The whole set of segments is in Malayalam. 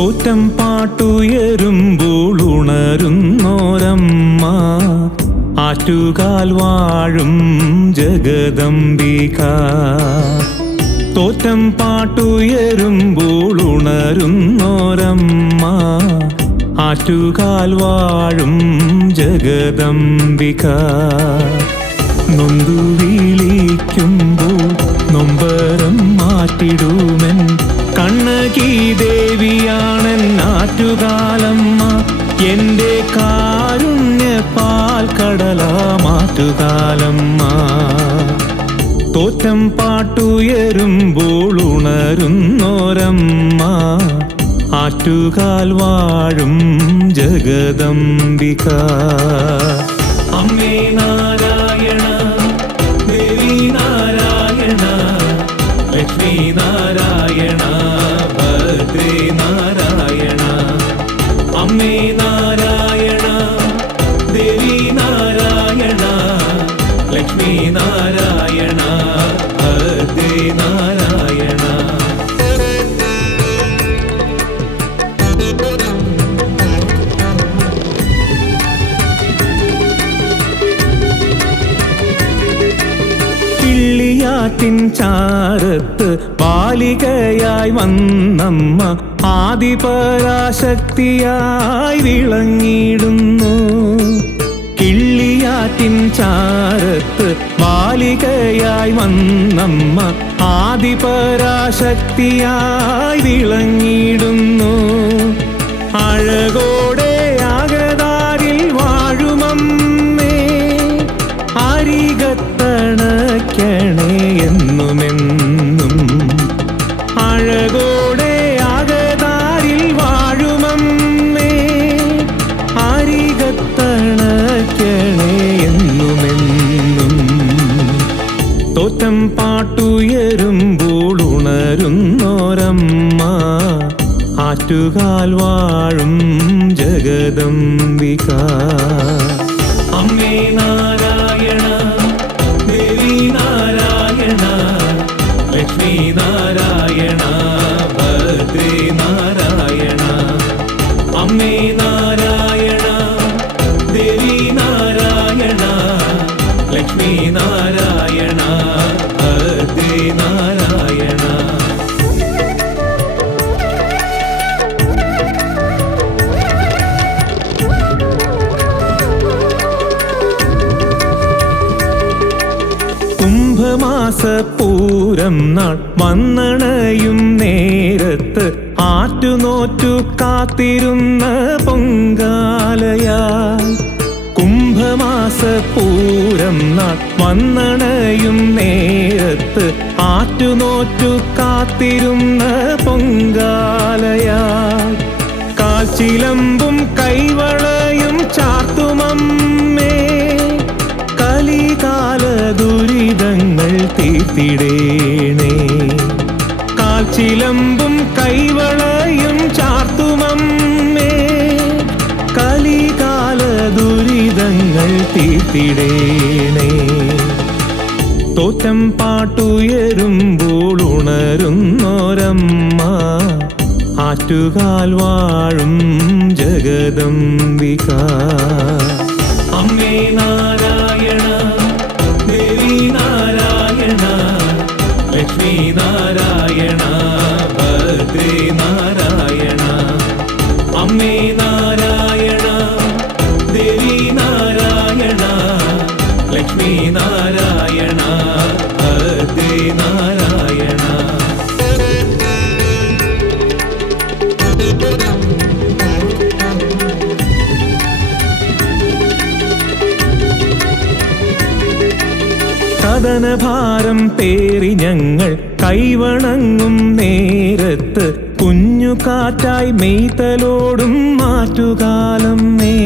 തോറ്റം പാട്ടുയരുമ്പോൾ ഉണരുന്നോരമ്മ ആറ്റുകാൽ വാഴും ജഗദംബിക. തോറ്റം പാട്ടുയരുമ്പോൾ ഉണരുന്നോരമ്മ ആറ്റുകാൽ വാഴും ജഗദംബിക. നൊന്തു വിളിക്കുമ്പോൾ നൊമ്പരം മാറ്റിടുമെൻ കണ്ണകി ദേവിയാണെൻ ആറ്റുകാലമ്മ. എൻ്റെ കാരുണ്യ പാൽ കടലാമാറ്റുകാലമ്മ. തോറ്റം പാട്ടുയരുമ്പോൾ ഉണരുന്നോരമ്മ ആറ്റുകാൽ വാഴും ജഗദംബിക. അമ്മേ നാരായണ, ദേവി നാരായണ, ലക്ഷ്മി നാരായണ, ഭദ്രേ നാരായണ. അമ്മേ നാരായണ, ദേവി നാരായണ, ലക്ഷ്മി നാരായണ, ഭദ്രേ നാരായണ. കിള്ളിയാറ്റിൻ ചാരത്ത് ബാലികയായി വന്നമ്മ ആദിപരാശക്തിയായി വിളങ്ങിടുന്നു. കിള്ളിയാറ്റിൻ ചാരത്ത് ബാലികയായി വന്നമ്മ ആദിപരാശക്തിയായി വിളങ്ങിടുന്നു. അഴകോടെ ആകതാരിൽ വാഴുമമ്മേ അരികത്തണക്കണേ എന്നുമെന്നും. അഴകോടെ ആകതാരിൽ വാഴുമമ്മേ അരികത്തണക്കണേ എന്നുമെന്നും. തോറ്റം പാട്ടുയരുമ്പോൾ ഉണരുന്നോരമ്മ ആറ്റുകാൽ വാഴും ജഗദംബിക. അമ്മേ നാരായണ, ദേവി നാരായണ, ലക്ഷ്മി നാരായണ, ഭദ്രേ നാരായണ. അമ്മേ നാരായണ, ദേവി നാരായണ, ലക്ഷ്മി നാരായണ, ഭദ്രേ നാരായണ. കുംഭമാസപൂരം നാൾ വന്നണയും നേരത്ത് ആറ്റുനോറ്റു കാത്തിരുന്ന പൊങ്കാലയായി. കുംഭമാസപൂരം നാൾ വന്നണയും നേരത്ത് ആറ്റുനോറ്റു കാത്തിരുന്ന പൊങ്കാലയായി. കാൽച്ചിലമ്പും കൈവളയും ചാർത്തുമമ്മേ കലികാല ദുരിതങ്ങൾ തീർത്തിടേണേ. കാൽച്ചിലമ്പും കൈവളയും ചാർത്തുമമ്മേ കലികാല ദുരിതങ്ങൾ തീർത്തിടേണേ. തോറ്റം പാട്ടുയരുമ്പോൾ ഉണരുന്നോരമ്മ ആറ്റുകാൽ വാഴും ജഗദംബിക. അമ്മേ നാരായണ, ദേവി നാരായണ, ലക്ഷ്മി നാരായണ, ഭദ്രേ നാരായണ. അമ്മേ നാരായണ, ദേവി നാരായണ, ലക്ഷ്മി നാരായണ, ഭദ്രേ നാരായണ. കഥനഭാരം പേറി ഞങ്ങൾ കൈവണങ്ങും നേരത്ത് കുഞ്ഞു കാറ്റായി മെയ്തലോടും മാറ്റുകാലമ്മേ.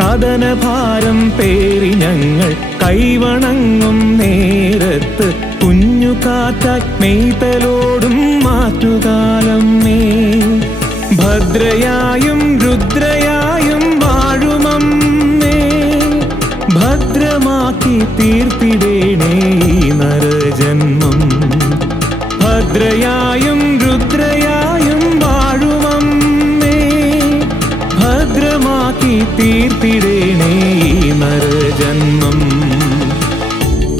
കഥനഭാരം പേറി ഞങ്ങൾ കൈവണങ്ങും നേരത്ത് കുഞ്ഞു കാറ്റായി മെയ്തലോടും മാറ്റുകാലമ്മേ. ഭദ്രയായും രുദ്രയായും വാഴുമമ്മേ ഭദ്രമാക്കി തീർത്തിടേണേ നരജന്മം. ഭദ്രയായും രുദ്രയായും വാഴുമമ്മേ തീർത്തിടേണേ ഈ നരജന്മം.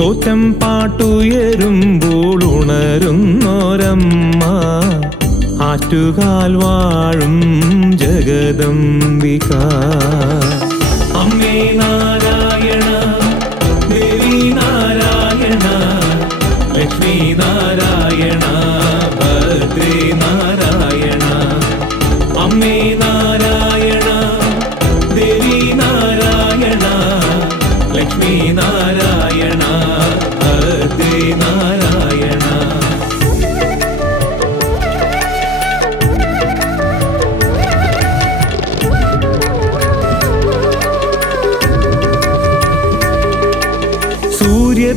തോറ്റം പാട്ടുയരുമ്പോൾ ഉണരുന്നോരമ്മ ആറ്റുകാൽ വാഴും ജഗദംബിക. അമ്മേ നാരായണ, ദേവി നാരായണ, ലക്ഷ്മി നാരായണ, ഭദ്രേ നാരായണ. അമ്മേ നാരായണ, ദേവി നാരായണ, ലക്ഷ്മി നാരായണ, ഭദ്രേ നാരായണ.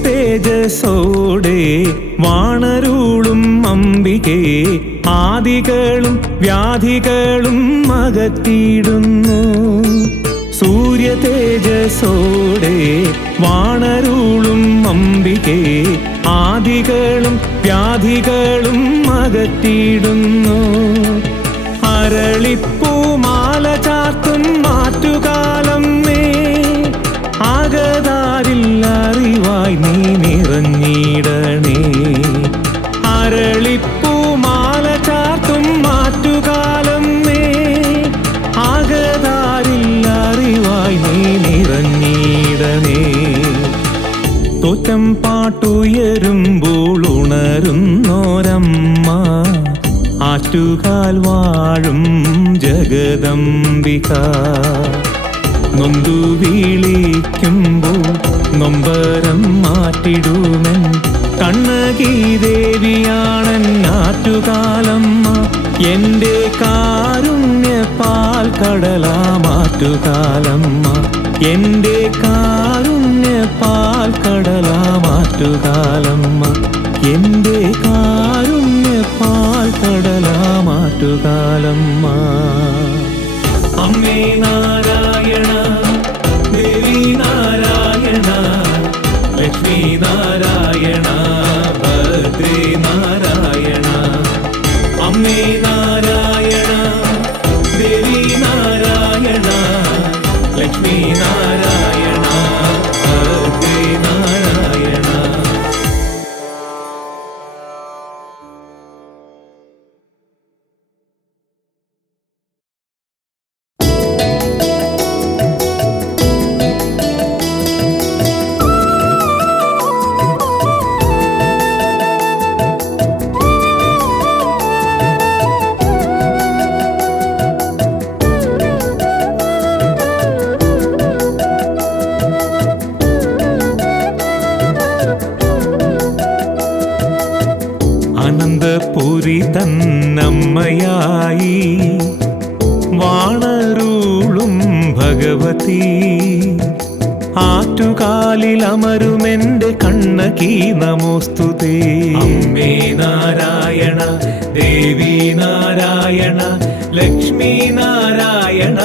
തേജസ്സോടെ വാണരുളും അംബികേ ആദികളും വ്യാധികളും അകറ്റിയിടുന്നു. സൂര്യ തേജസ്സോടെ വാണരുളും അംബികേ ആദികളും വ്യാധികളും അകറ്റിയിടുന്നു. അരളിപ്പൂമാല ചാർത്തും മാറ്റുകാലമ്മേ ആകതാരിൽ അറിവായി നീ നിറഞ്ഞിടണേ. അരളിപ്പൂമാല ചാർത്തും മാറ്റുകാലമ്മേ ആകതാരിൽ അറിവായി നീ നിറഞ്ഞിടണേ. തോറ്റം പാട്ടുയരുമ്പോൾ ഉണരുന്നോരമ്മ ആറ്റുകാൽ വാഴും ജഗദംബിക. നൊന്തു വിളിക്കുമ്പോൾ നൊമ്പരം മാറ്റിടുമൻ കണ്ണകി ദേവിയാണൻ ആറ്റുകാലമ്മ. എൻ്റെ കാരുണ്യപാൽ കടലാമാറ്റുകാലമ്മ. എൻ്റെ കാരുണ്യപാൽ കടലാമാറ്റുകാലമ്മ. എൻ്റെ കാരുണ്യപാൽ കടലാമാറ്റുകാലമ്മ. അമ്മേ നാരായണ, ദേവി നാരായണ, ലക്ഷ്മി നാരായണ, ഭദ്രേ നാരായണ. അമ്മേ നാരായണ, ദേവി നാരായണ, ലക്ഷ്മി നാരായണ, ഭദ്രേ നാരായണ. അനന്തപുരി തന്നമ്മയായി വാണരുളും ഭഗവതി ആറ്റുകാലിൽ അമരുമെന്റെ കണ്ണകി നമോസ്തുതേ. അമ്മേ നാരായണ, ദേവി നാരായണ, ലക്ഷ്മി നാരായണ,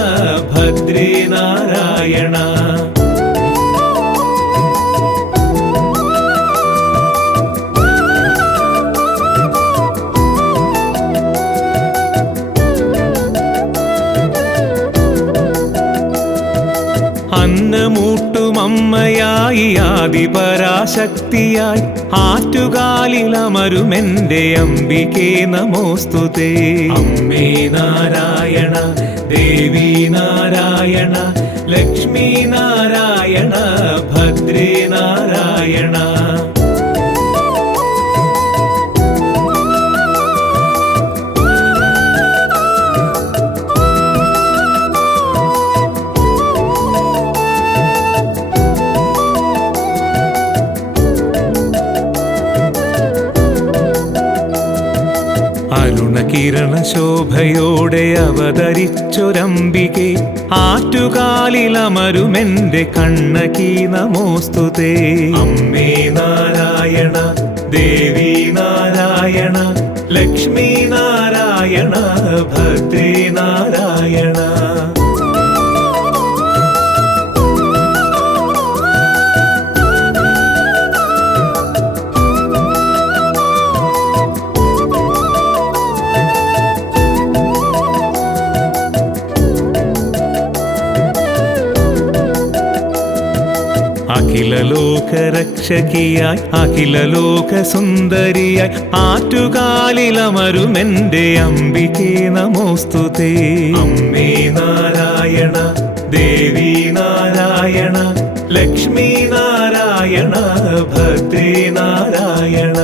ഭദ്രേ നാരായണ. അന്നമൂട്ടുമമ്മയായി ആദിപരാശക്തിയായി ആറ്റുകാലിലമരുമെന്റെ അംബികേ നമോസ്തുതേ. അമ്മേ നാരായണ, ദേവി നാരായണ, ലക്ഷ്മി നാരായണ, ഭദ്രേ നാരായണ. അരുണകിരണ ശോഭയോടെ അവതരിച്ചൊരംബികെ ആറ്റുകാലിലമരുമെന്റെ കണ്ണകി നമോസ്തുതേ. അമ്മേ നാരായണ, ദേവി നാരായണ, ലക്ഷ്മി നാരായണ, ഭദ്രേ നാരായണ. ലോകരക്ഷകിയായി അഖില ലോക സുന്ദരിയായി ആറ്റുകാലിലമരുമെന്റെ അംബികേ നമോസ്തുതേ. അമ്മേ നാരായണ ദേവി നാരായണ ലക്ഷ്മി നാരായണ ഭദ്രേ നാരായണ.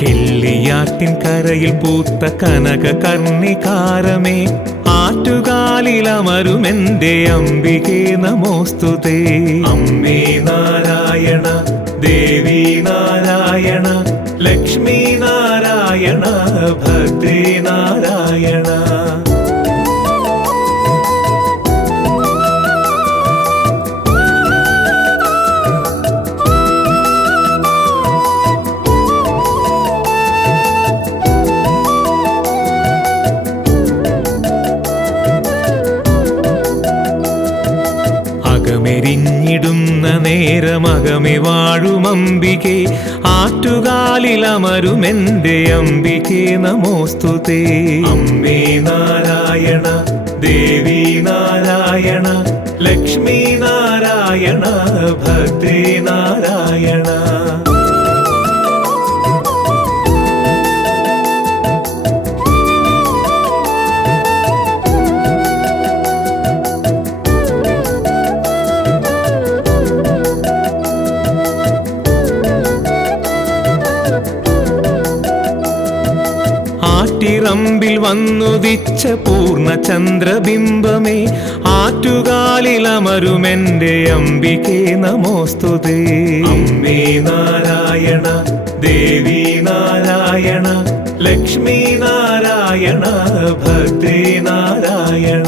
കിള്ളിയാറ്റിൻ കരയിൽ പൂത്ത കനക കർണികാരമേ ആറ്റുകാലിലമരുമെന്റെ അംബികേ നമോസ്തുതേ. അമ്മേ നാരായണ ദേവി നാരായണ ലക്ഷ്മി നാരായണ ഭദ്രേ നാരായണ. അകമെരിഞ്ഞിടുന്ന നേരമകമെ വാഴുമംബികേ ആറ്റുകാലിലമരുമെന്റെ അംബികേ നമോസ്തുതേ. അമ്മേ നാരായണ ദേവി നാരായണ ലക്ഷ്മി നാരായണ ഭദ്രേ നാരായണ. ആറ്റിറമ്പിൽ വന്നുദിച്ച പൂർണ്ണചന്ദ്രബിംബമേ ആറ്റുകാലിലമരുമെന്റെ അംബികേ നമോസ്തുതേ. അമ്മേ നാരായണ ദേവി നാരായണ ലക്ഷ്മി നാരായണ ഭദ്രേ നാരായണ.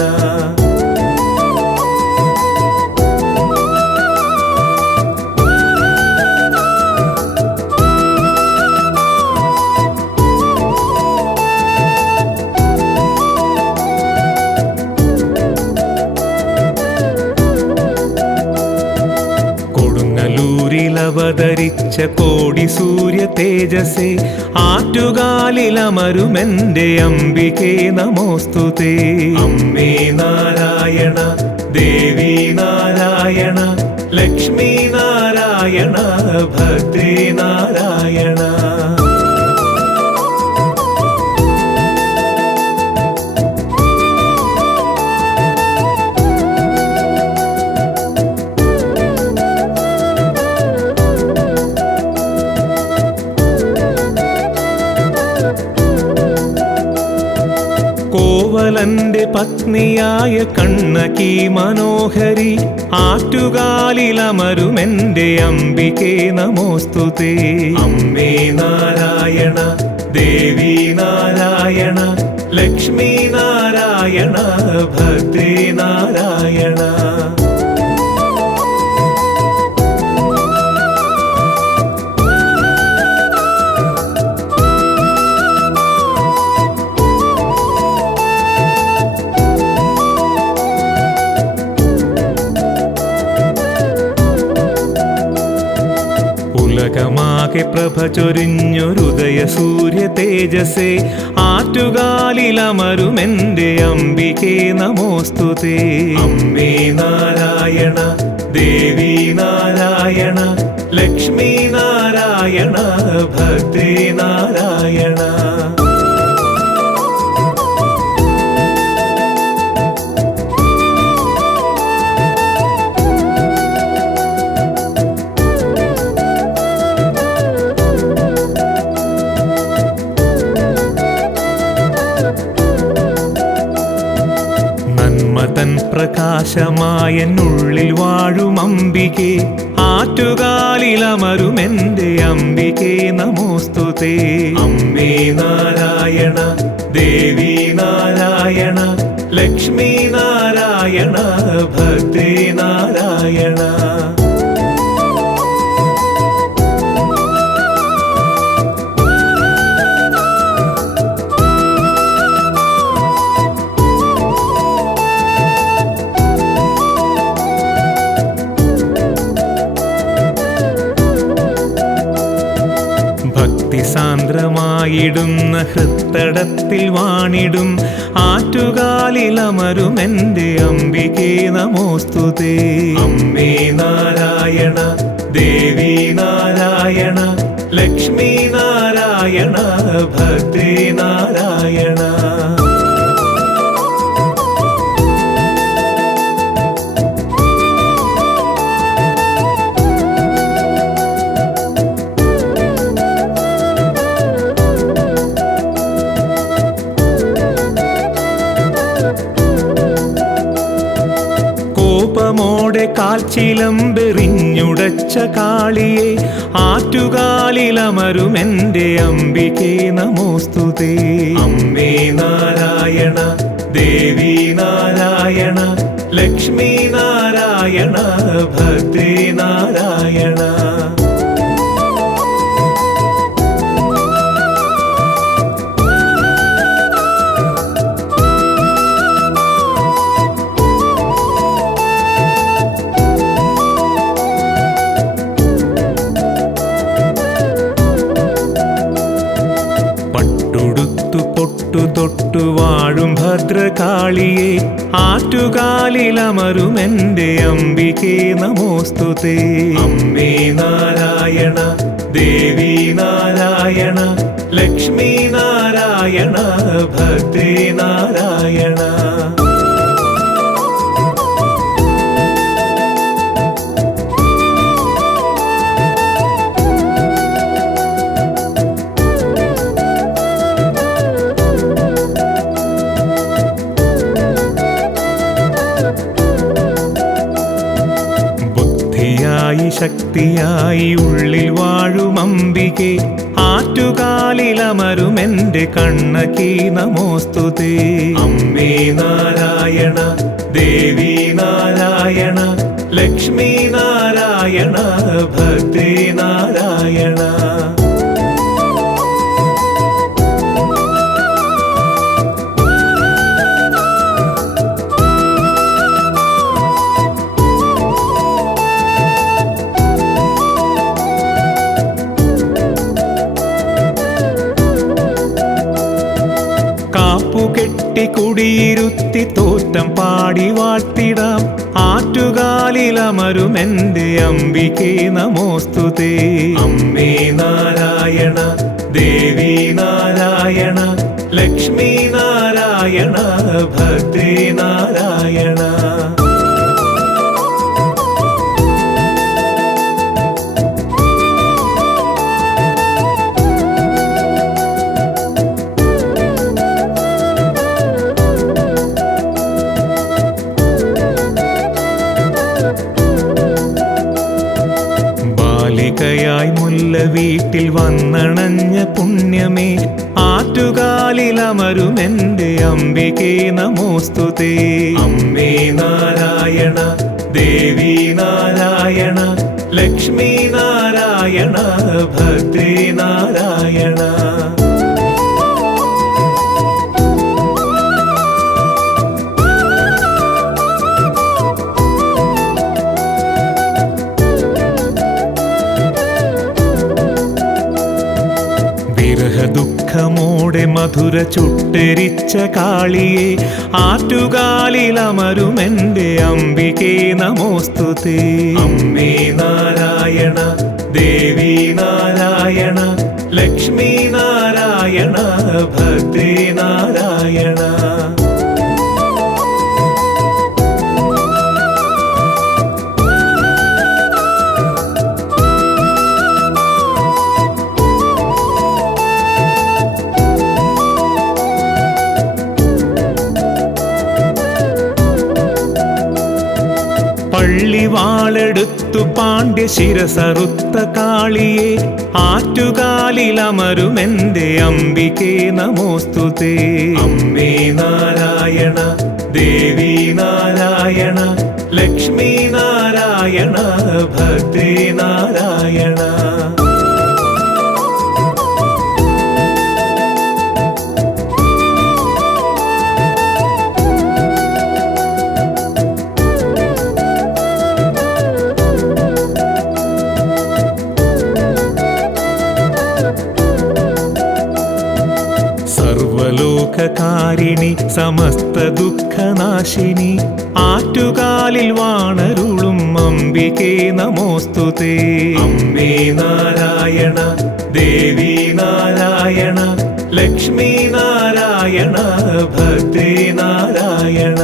അവതരിച്ച കോടി സൂര്യ തേജസേ ആറ്റുകാലിലമരുമെന്റെ അംബികേ നമോസ്തുതേ. അമ്മേ നാരായണ ദേവി നാരായണ ലക്ഷ്മി നാരായണ ഭദ്രേ നാരായണ. കോവലന്റെ പത്നിയായ കണ്ണകി മനോഹരി ആറ്റുകാലിലമരുമെന്റെ അംബികേ നമോസ്തുതേ. അമ്മേ നാരായണ ദേവി നാരായണ ലക്ഷ്മി നാരായണ ഭദ്രേ നാരായണ. ഉലകമാകെ പ്രഭ ചൊരിഞ്ഞൊരുദയ സൂര്യ തേജസേ ആറ്റുകാലിലമരുമെന്റെ അംബികേ നമോസ്തുതേ. അമ്മേ നാരായണ ദേവി നാരായണ ലക്ഷ്മി നാരായണ ഭദ്രേ നാരായണ. നന്മതൻ പ്രകാശമായെന്നുള്ളിൽ വാഴുമംബികേ ആറ്റുകാലിലമരുമെന്റെ അംബികേ നമോസ്തുതേ. അമ്മേ നാരായണ ദേവി നാരായണ ലക്ഷ്മി നാരായണ ഭദ്രേ നാരായണ. ഹൃത്തടത്തിൽ വാണിടും ആറ്റുകാലിലമരും എൻ്റെ അംബികേ നമോസ്തുതേ. അമ്മേ നാരായണ, ദേവി നാരായണ, ലക്ഷ്മി നാരായണ, ഭദ്രേ നാരായണ. കോപമോടെ കാൽച്ചിലമ്പെറിഞ്ഞുടച്ച കാളിയെ ആറ്റുകാലിലമരും എൻ്റെ അംബികേ നമോസ്തുതേ. അമ്മേ നാരായണ, ദേവി നാരായണ, ലക്ഷ്മി നാരായണ, ഭദ്രേ നാരായണ. തൊട്ടു വാഴും ഭദ്രകാളിയെ ആറ്റുകാലിലമരും എൻ്റെ അംബികേ നമോസ്തുതേ. അമ്മേ നാരായണ, ദേവി നാരായണ, ലക്ഷ്മി നാരായണ, ഭദ്രേ നാരായണ. ശക്തിയായി ഉള്ളിൽ വാഴും അംബികേ ആറ്റുകാലിലമരും എൻ്റെ കണ്ണകി നമോസ്തുതേ. അമ്മേ നാരായണ, ദേവി നാരായണ, ലക്ഷ്മി നാരായണ, ഭദ്രേ നാരായണ. കുടിയിരുത്തി തോറ്റം പാടി വാഴ്ത്തിടാം ആറ്റുകാലിലമരും എൻ്റെ അംബികേ നമോസ്തുതേ. അമ്മേ നാരായണ, ദേവി നാരായണ, ലക്ഷ്മി നാരായണ, ഭദ്രേ നാരായണ. ബാലികയായി മുല്ല വീട്ടിൽ വന്നണഞ്ഞ പുണ്യമേ ആറ്റുകാലിലമരും എൻ്റെ അംബികേ നമോസ്തുതേ. അമ്മേ നാരായണ, ദേവി നാരായണ, ലക്ഷ്മി നാരായണ, ഭദ്രേ നാരായണ. ദുഃഖമോടെ മധുര ചുട്ടരിച്ച കാളിയെ ആറ്റുകാലിലമരും എൻ്റെ അംബികേ നമോസ്തുതേ. അമ്മേ നാരായണ, ദേവി നാരായണ, ലക്ഷ്മി നാരായണ, ഭദ്രേ നാരായണ. പള്ളിവാളെടുത്തു പാണ്ഡ്യ ശിരസറുത്ത കാളിയെ ആറ്റുകാലിലമരും എൻ്റെ അംബികേ നമോസ്തുതേ. അമ്മേ നാരായണ, ദേവി നാരായണ, ലക്ഷ്മി നാരായണ, ഭദ്രേ നാരായണ. ലോകകാരിണി സമസ്ത ദുഃഖനാശിനി ആറ്റുകാലിൽ വാണരുളും അംബികേ നമോസ്തുതേ. അമ്മേ നാരായണ ദേവി നാരായണ ലക്ഷ്മി നാരായണ ഭദ്രേ നാരായണ.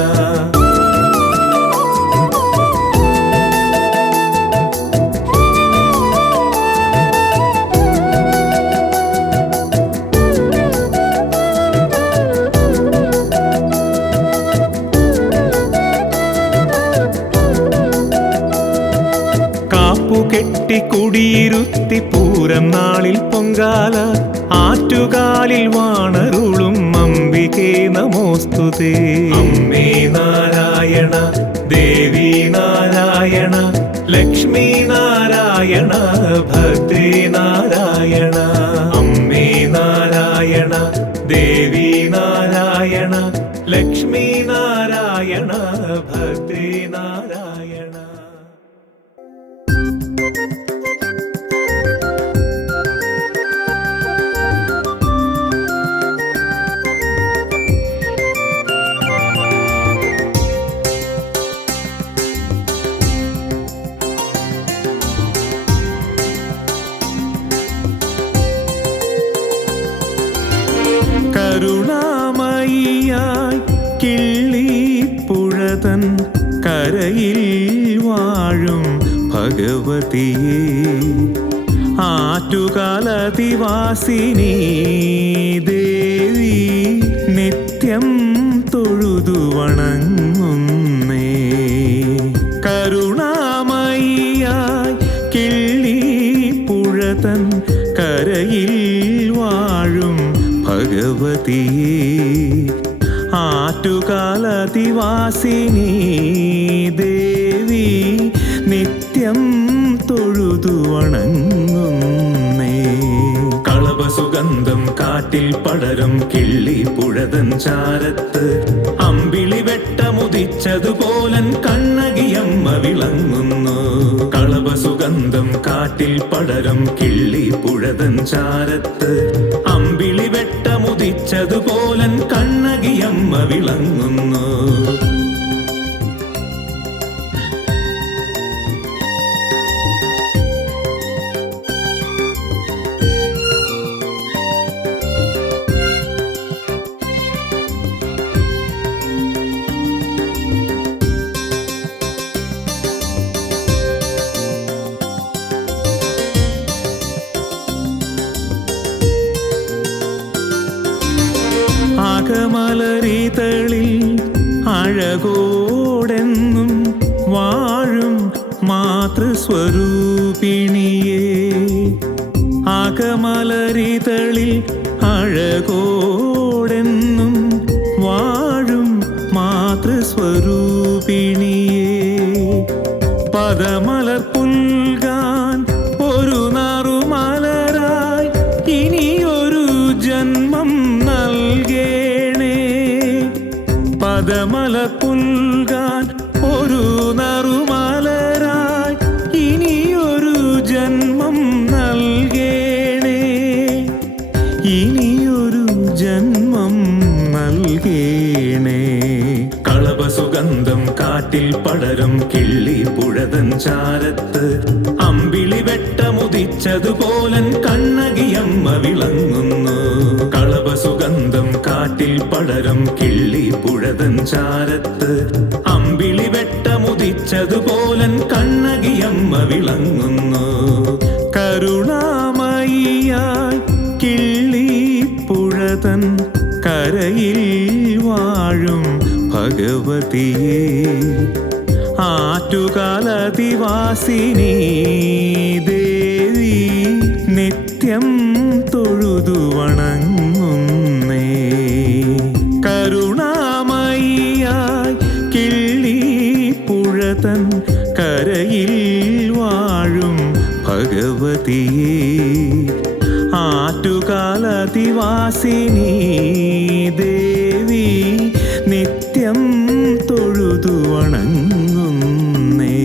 കെട്ടിക്കുടിയിരുത്തി പൂരം നാളിൽ പൊങ്കാല ആറ്റുകാലിൽ വാണരുളും അംബികേ നമോസ്തുതേ. അമ്മേ നാരായണ ദേവി നാരായണ ലക്ഷ്മി നാരായണ ഭദ്രേ നാരായണ. അമ്മേ നാരായണ ദേവി നാരായണ ലക്ഷ്മി നാരായണ ഭദ്രേ നാരായണ. കരുണാമയിയായി കിള്ളിപ്പുഴതൻ കരയിൽ വാഴും ഭഗവതിയെ ആറ്റുകാലതിവാസിനി ദേവി നിത്യം തൊഴുതു വണങ്ങുന്നേ. കരുണാമയിയായി കിള്ളിപ്പുഴതൻ കരയിൽ വാഴും ഭഗവതിയെ ആറ്റുകാലതിവാസിനി ദേവി നിത്യം തൊഴുതു വണങ്ങുന്നേ. കളഭസുഗന്ധം കാറ്റിൽ പടരും കിള്ളിപ്പുഴതൻ ചാരത്ത് അമ്പിളി വെട്ടമുദിച്ചതുപോലൻ കണ്ണകിയമ്മ വിളങ്ങുന്നു. കളഭസുഗന്ധം കാറ്റിൽ പടരും കിള്ളിപ്പുഴതൻ ചാരത്ത് അമ്പിളി വെട്ടമുദിച്ചതുപോലൻ കണ്ണകിയമ്മ വിളങ്ങുന്നു. അകമലരിതളിൽ അഴകോടെന്നും വാഴും മാതൃസ്വരൂപിണിയേ. അകമലരിതളിൽ അഴകോടെന്നും വാഴും മാതൃസ്വരൂപിണിയേ. പദമലർ പുൽകാൻ ഒരു നറുമലരായി ഇനിയൊരു ജന്മം നൽകേണേ. പദമലർ പുൽകാൻ ഒരു നറുമലരായി ഇനിയൊരു ജന്മം നൽകേണേ. ഇനിയൊരു ജന്മം നൽകേണേ. കളഭസുഗന്ധം കാറ്റിൽ പടരും കിള്ളിപ്പുഴതൻ ചാരത്ത് അമ്പിളി വെട്ടമുദിച്ചതുപോലൻ കണ്ണകിയമ്മ വിളങ്ങുന്നു. കളഭസുഗന്ധം കാറ്റിൽ പടരും കിള്ളിപ്പുഴതൻ ചാരത്ത് അമ്പിളി വെട്ടമുദിച്ചതുപോലൻ കണ്ണകിയമ്മ വിളങ്ങുന്നു. കരുണാമയിയായി കിള്ളിപ്പുഴതൻ കരയിൽ വാഴും ഭഗവതിയെ ആറ്റുകാലതിവാസിനി ദേവി നിത്യം തൊഴുതു വണങ്ങുന്നേ. കരുണാമയിയായി കിള്ളിപ്പുഴതൻ കരയിൽ വാഴും ഭഗവതിയെ ആറ്റുകാലതിവാസിനി ദേവി നിത്യം തൊഴുതു വണങ്ങുന്നേ.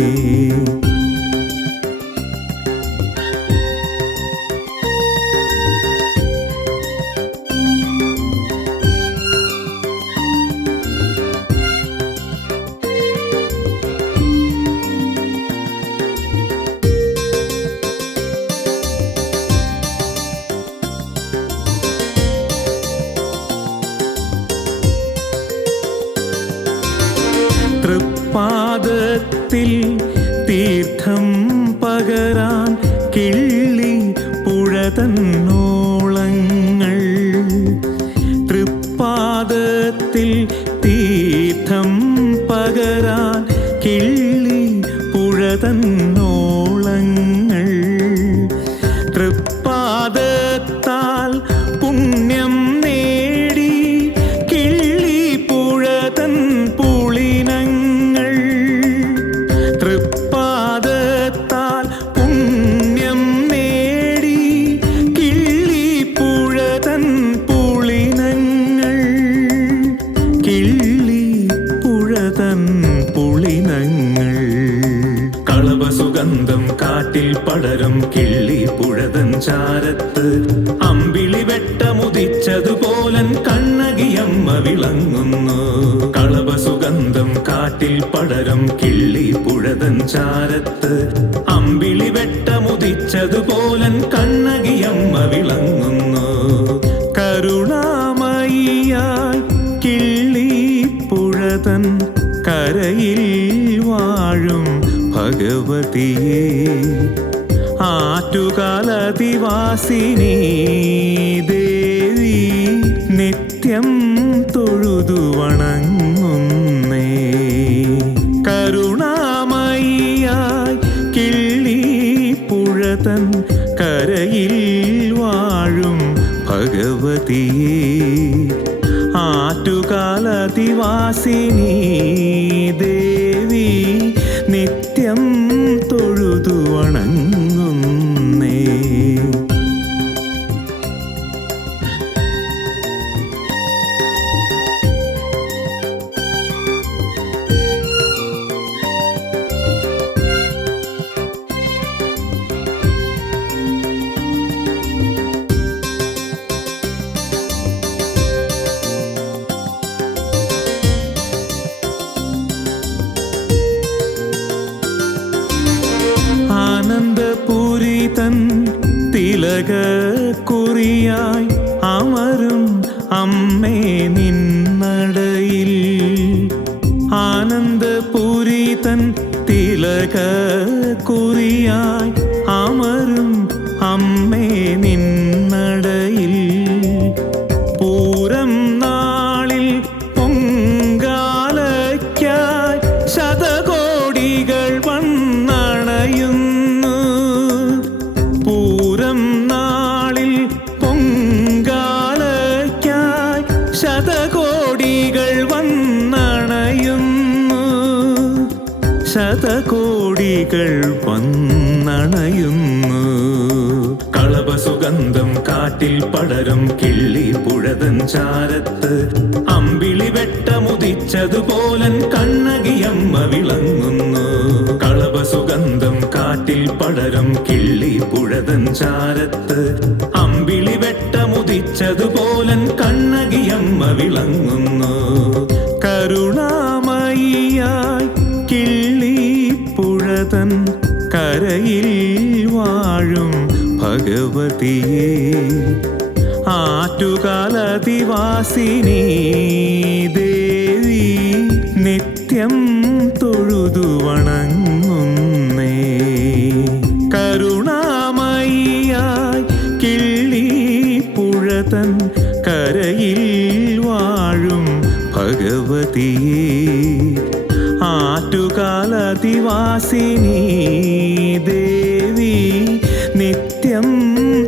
തൃപ്പാദത്തിൽ തീർത്ഥം പകരാൻ കിള്ളി പുഴതന്നോളങ്ങൾ. തൃപ്പാദത്തിൽ തീർത്ഥം പകരാൻ കിള്ളി പുഴതന്നോളങ്ങൾ. തൃപ്പാദത്താൽ പുണ്യം നേടി കിള്ളി പുഴതൻ പുളിനങ്ങൾ. തൃപ്പാദത്താൽ പുണ്യം നേടി കിള്ളി പുഴതൻ പുളിനങ്ങൾ. കിള്ളി പുഴതൻ പുളിനങ്ങൾ. കളഭസുഗന്ധം കാട്ടിൽ പടരും കിള്ളി പുഴതൻ ചാരത്ത് അമ്പിളി വെട്ടമുദിച്ചതുപോലൻ കണ്ണകിയമ്മ വിളങ്ങുന്നു. കളഭസുഗന്ധം കാട്ടിൽ പടരും കിള്ളി പുഴതൻ ചാരത്ത് അമ്പിളി വെട്ടമുദിച്ചതുപോലൻ കണ്ണകിയമ്മ വിളങ്ങുന്നു. കരുണാമയിയായി കിള്ളി പുഴതൻ കരയിൽ വാഴും ഭഗവതിയെ ആറ്റുകാലതിവാസിനി ദേവി നിത്യം തൊഴുതു വണങ്ങുന്നേ. കരുണാമയിയായി കിള്ളി പുഴതൻ കരയിൽ വാഴും ഭഗവതിയെ ആറ്റുകാലതിവാസിനി ദേവി നിത്യം തൊഴുതു വണങ്ങുന്നേ. ആനന്ദപുരി തൻ തിലക കുറിയായി അമരും അമ്മേ നിന്നടയിൽ. ആനന്ദപുരി തൻ തിലക കുറിയായി അമരും അമ്മേ നിന്നടയിൽ. പൂരം നാളിൽ പൊങ്കാലയ്ക്കായി ശതകോടികൾ വന്നണയുന്നു. പൂരം നാളിൽ പൊങ്കാലയ്ക്കായി ശതകോടികൾ വന്നണയുന്നു. ശതകോടികൾ വന്നണയുന്നു. കളഭസുഗന്ധം കാട്ടിൽ പടരും കിള്ളി പുഴതൻ ചാരത്ത് അമ്പിളി വെട്ടമുദിച്ചതുപോലൻ കണ്ണകിയമ്മ വിളങ്ങുന്നു. കളഭസുഗന്ധം കാട്ടിൽ പടരും കിള്ളി പുഴതൻ ചാരത്ത് അമ്പിളി വെട്ടമുദിച്ചതുപോലൻ കണ്ണകിയമ്മ വിളങ്ങുന്നു. കരുണാമയിയായി കിള്ളി പുഴതൻ കരയിൽ വാഴും ഭഗവതിയെ ആറ്റുകാലതിവാസിനി ദേവി നിത്യം തൊഴുതു വണങ്ങുന്നേ. കരുണാമയിയായി കിള്ളി പുഴതൻ കരയിൽ വാഴും ഭഗവതിയെ ആറ്റുകാലതിവാസിനി ദേവി നിത്യം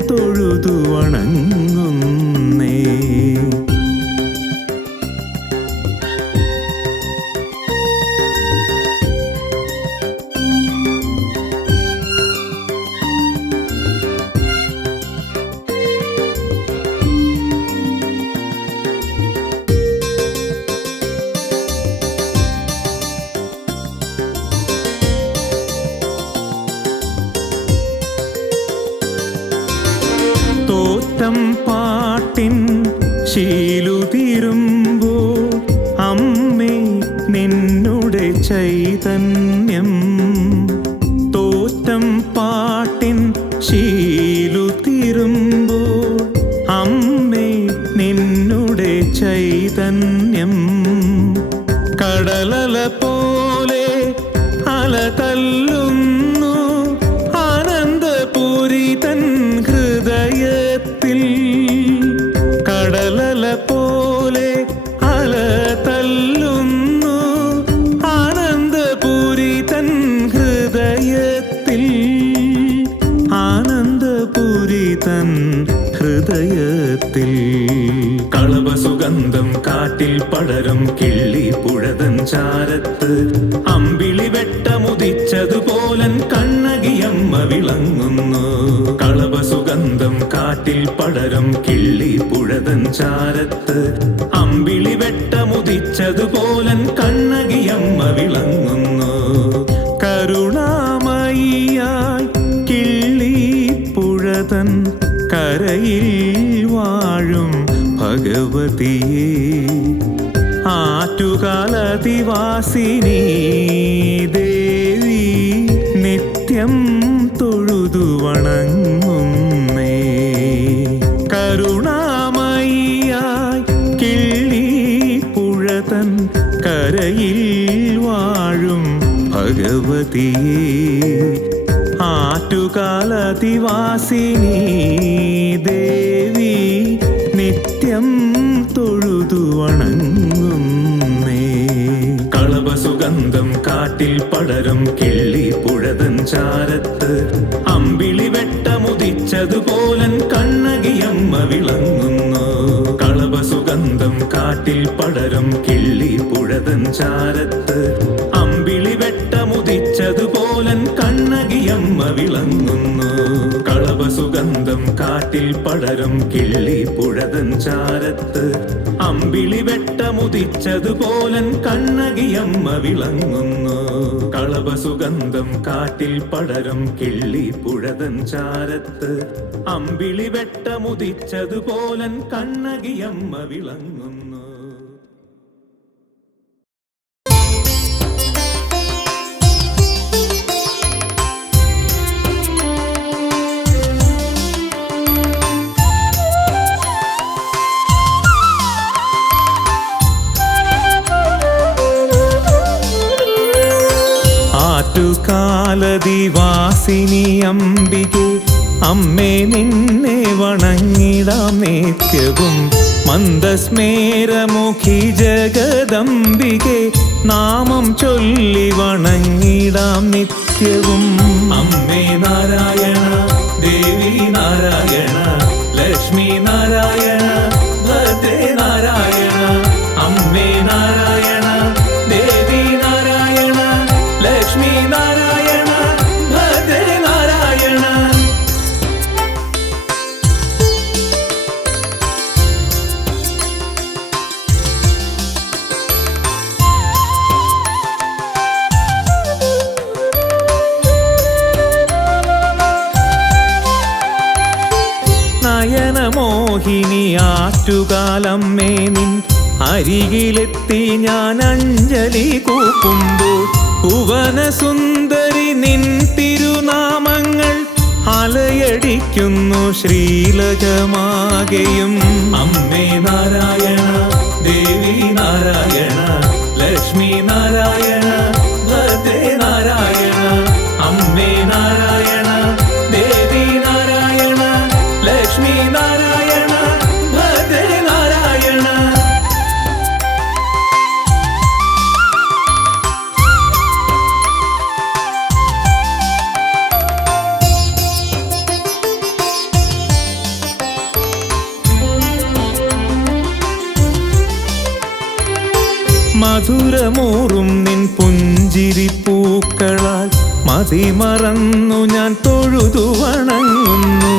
തൊഴുതു വണങ്ങുന്നേ. തോറ്റം പാട്ടിൻ ശീലുതിരുമ്പോൾ അമ്മേ നിന്നുടെ ചൈതന്യം. തോറ്റം പാട്ടിൻ ശീലുതിരുമ്പോൾ അമ്മേ നിന്നുടെ ചൈതന്യം. കടലല പോലെ അല തല്ലുന്നു ആനന്ദപുരി തൻ ഹൃദയത്തിൽ. കടലല പോലെ അല തല്ലുന്നു ആനന്ദപുരി തൻ ഹൃദയത്തിൽ. ആനന്ദപുരി തൻ ഹൃദയത്തിൽ. കളഭസുഗന്ധം കാറ്റിൽ പടരും കിള്ളി പുഴതൻ ചാരത്ത്. അമ്പിളി വെട്ടമുദിച്ചതുപോലൻ കണ്ണകിയമ്മ വിളങ്ങുന്നു. കളഭസുഗന്ധം കാറ്റിൽ പടരും കിള്ളി പുഴതൻ ചാരത്ത്. അമ്പിളി വെട്ടമുദിച്ചതുപോലൻ കണ്ണകിയമ്മ വിളങ്ങുന്നു. കരുണാമയിയായി കിള്ളി പുഴതൻ കരയിൽ വാഴും ഭഗവതിയെ. ആറ്റുകാലതിവാസിനി ദേവി നിത്യം തൊഴുതു വണങ്ങുന്നേ. കരുണാമയിയായി കിള്ളി പുഴതൻ കരയിൽ വാഴും ഭഗവതിയെ. ആറ്റുകാലതിവാസിനി ദേവി നിത്യം തൊഴുതു വണങ്ങുന്നേ. കളഭസുഗന്ധം കാറ്റിൽ പടരും കിള്ളി പുഴതൻ ചാരത്ത്. അമ്പിളി വെട്ടമുദിച്ചതുപോലൻ കണ്ണകിയമ്മ വിളങ്ങുന്നു. കളഭസുഗന്ധം കാറ്റിൽ പടരും കിള്ളി പുഴതൻ ചാരത്ത്. അമ്പിളി വെട്ടമുദിച്ചതുപോലൻ കണ്ണകിയമ്മ വിളങ്ങുന്നു. കളഭസുഗന്ധം കാറ്റിൽ പടരും കിള്ളി പുഴതൻ ചാരത്ത്. അമ്പിളി വെട്ടമുദിച്ചതുപോലൻ കണ്ണകിയമ്മ വിളങ്ങുന്നു. കളഭസുഗന്ധം കാറ്റിൽ പടരും കിള്ളി പുഴതൻ ചാരത്ത്. അമ്പിളി വെട്ടമുദിച്ചതുപോലൻ കണ്ണകിയമ്മ വിളങ്ങുന്നു. ആറ്റുകാലതിവാസിനി അംബികെ അമ്മേ നിന്നെ വണങ്ങിടാം നിത്യവും. മന്ദസ്മേരമുഖി ജഗദംബികെ നാമം ചൊല്ലി വണങ്ങിടാം നിത്യവും. അമ്മേ നാരായണ ദേവി നാരായണ ലക്ഷ്മി നാരായണ ഭദ്രേ നാരായണ. അമ്മേ നാരായണ ദേവി നാരായണ ലക്ഷ്മി നാരായണ ഭദ്രേ നാരായണ. നയനമോഹിനി ആറ്റുകാലമ്മേ നിൻ അരികിലെത്തി ഞാൻ അഞ്ജലി കൂപ്പുമ്പോൾ. ഭുവനസുന്ദരി നിൻ തിരുനാമങ്ങൾ അലയടിക്കുന്നു ശ്രീലകമാകെയും. അമ്മേ നാരായണ ദേവി നാരായണ ലക്ഷ്മി നാരായണ ഭദ്രേ നാരായണ. അമ്മേ നാരായണ ദേവി നാരായണ ലക്ഷ്മി നാരായണ ഭദ്രേ നാരായണ. മധുരമൂറും നിൻ പുഞ്ചിരി പൂക്കളാൽ മതിമറന്നു ഞാൻ തൊഴുതു വണങ്ങുന്നു.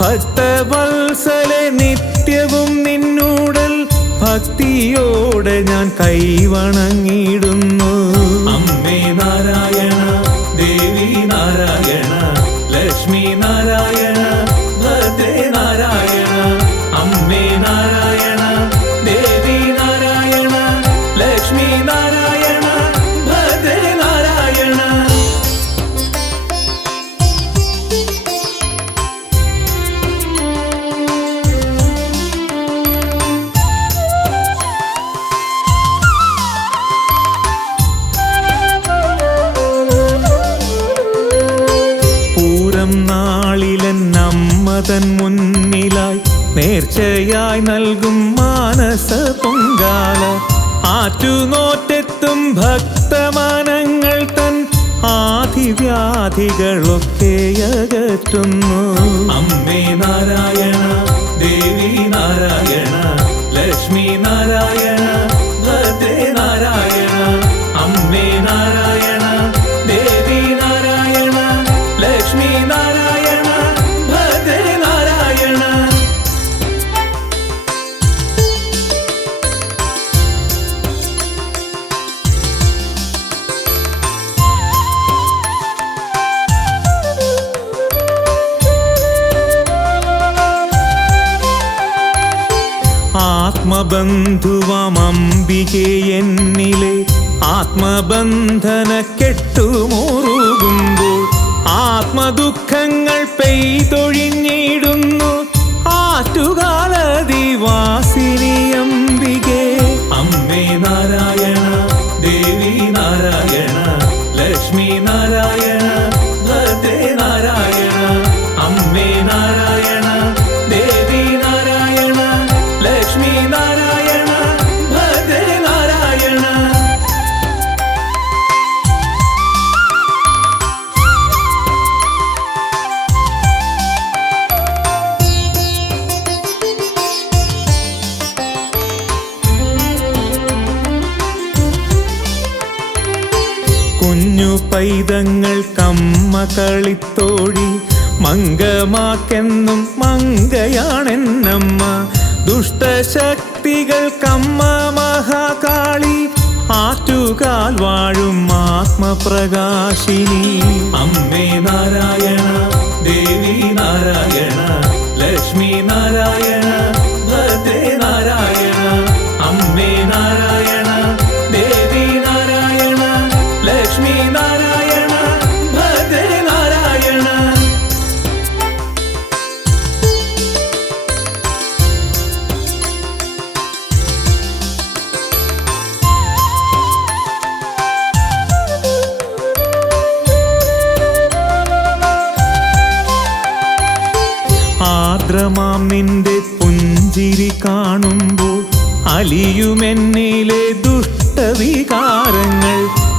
ഭക്തവത്സലെ നിത്യവും നിന്നൂടൽ ഭക്തിയോടെ ഞാൻ കൈവണങ്ങിടുന്നു. അമ്മേ നാരായണ ദേവി നാരായണ ലക്ഷ്മി നാരായണ ഭദ്രേ നാരായണ. അമ്മേ നാരായണ ദേവി നാരായണ ലക്ഷ്മി നാരായണ ഭദ്രേ നാരായണ. ആറ്റുകാല ആറ്റുനോറ്റെത്തും ഭക്തമനങ്ങൾ തൻ ആധിവ്യാധികളൊക്കെ അകറ്റുന്നു. അമ്മേ നാരായണ, ദേവി നാരായണ, ലക്ഷ്മി നാരായണ, ഭദ്രേ നാരായണ. അമ്മേ നാരായണ, ദേവി നാരായണ, ലക്ഷ്മി നാരായണ, ഭദ്രേ നാരായണ. ആത്മബന്ധുവമംബികെ എന്നിലെ ആത്മബന്ധന കെട്ടുമുറുകുമ്പോൾ ആത്മദുഃഖങ്ങൾ പെയ്തൊഴിഞ്ഞിടുന്നു ആറ്റുകാലദിവാസിനി അംബികെ. അമ്മേ നാരായണ, ദേവി നാരായണ, ലക്ഷ്മി നാരായണ, ഭദ്രേ നാരായണ. അമ്മേ നാരായണ, ദേവി നാരായണ, ലക്ഷ്മി നാരായണ, ഭദ്രേ നാരായണ. കുഞ്ഞു പൈതങ്ങൾ കമ്മ കളിത്തോഴി മംഗമാക്കെന്നും മംഗയാണെന്നമ്മ. ദുഷ്ടശക്തികൾക്കമ്മ മഹാകാളി ആറ്റുകാൽ വാഴും ആത്മപ്രകാശിനി. അമ്മേ നാരായണ, ദേവി നാരായണ, ലക്ഷ്മി നാരായണ, ഭദ്രേ നാരായണ. അമ്മേ നാരായണ, ദേവി നാരായണ, ലക്ഷ്മി നാരായണ, ഭദ്രേ നാരായണ. ആർദ്രമാം നിന്റെ പുഞ്ചിരി കാണുമ്പോൾ അലിയുമെന്നിലെ ദുഷ്ടവികാരങ്ങൾ,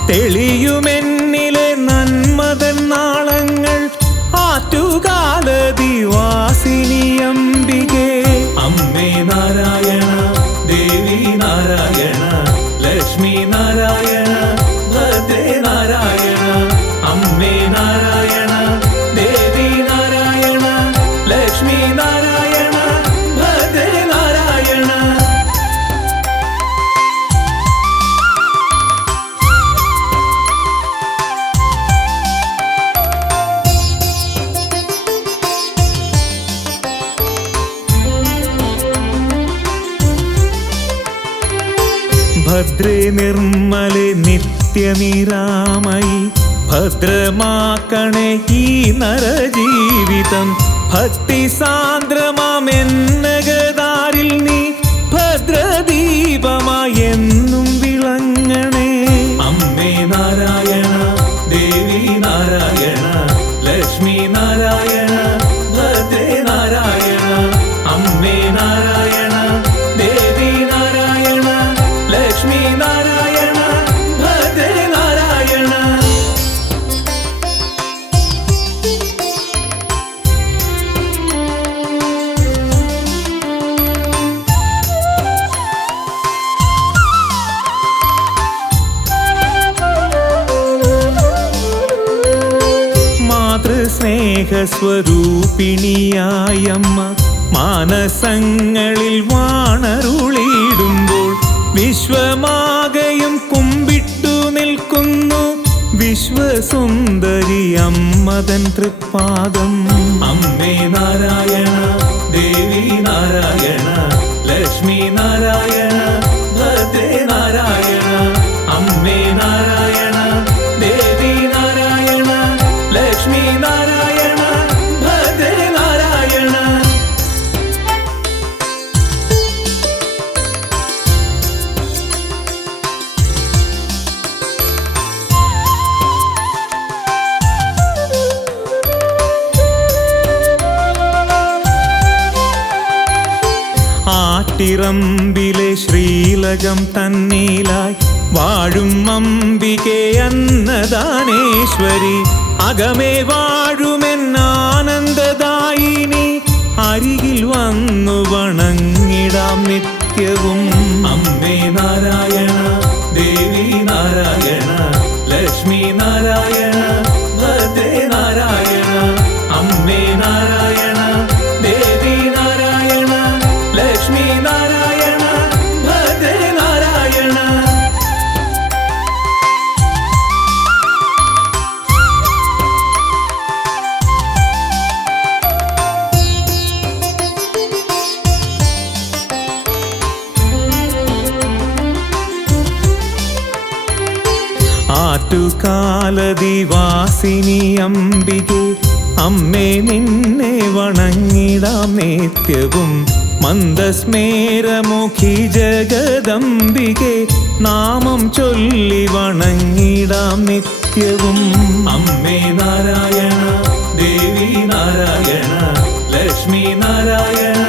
തെളിയുമെന്നിലെ നന്മതൻ നാളങ്ങൾ ആറ്റുകാലദിവാസിനി അംബികെ. അമ്മേ നാരായണ, ദേവി നാരായണ, ലക്ഷ്മി നാരായണ, ഭദ്രേ നാരായണ. അമ്മേ നാരായണ, ദേവി നാരായണ, ലക്ഷ്മി നാരായണ, ഭദ്രേ നാരായണ. ഭദ്രേ നിർമ്മലെ നിത്യനിരാമയി, ഭദ്രമാക്കണേ ഈ നരജീവിതം. ഭക്തിസാന്ദ്രമാമെന്നകതാരിൽ നീ ഭദ്രദീപമായി എന്നും വിളങ്ങണേ. അമ്മേ നാരായണ, ദേവി നാരായണ, ലക്ഷ്മി നാരായണ, ഭദ്രേ നാരായണ. അമ്മേ നാരായണ, ദേവി നാരായണ, ലക്ഷ്മി നാരായണ, ഭദ്രേ നാരായണ. മാതൃസ്നേഹസ്വരൂപിണിയായമ്മ മാനസങ്ങളിൽ വാണരുളിയിടുമ്പോൾ വിശ്വമാകയും കുമ്പിട്ടു നിൽക്കുന്നു വിശ്വസുന്ദരി അമ്മതൻ തൃപ്പാദം. അമ്മേ നാരായണ, ദേവി നാരായണ, ലക്ഷ്മി നാരായണ, ഭദ്രേ നാരായണ. അമ്മേ നാരായണ, ദേവി നാരായണ, ലക്ഷ്മി നാരായണ, ഭദ്രേ നാരായണ. ആദിറമ്പിലെ ശ്രീലകം തന്നിലായി വാഴും അംബികെ അന്നദാനേശ്വരി അകമേ വാഴുമെന്നാനന്ദദായിനി അരികിൽ വന്നു വണങ്ങിടാം നിത്യവും. അമ്മേ നാരായണ ദേവി നാരായണ ലക്ഷ്മി നാരായണ ഭദ്രേ നാരായണ. അമ്മേ നാരായണ ദേവി നാരായണ ലക്ഷ്മി നാരായണ ഭദ്രേ നാരായണ. ആറ്റുകാലദിവാസിനി അംബികെ അമ്മേ നിന്നെ വണങ്ങിടാം നിത്യവും. മന്ദസ്മേരമുഖി ജഗദംബികെ നാമം ചൊല്ലി വണങ്ങിടാം നിത്യവും. അമ്മേ നാരായണ ദേവി നാരായണ ലക്ഷ്മി നാരായണ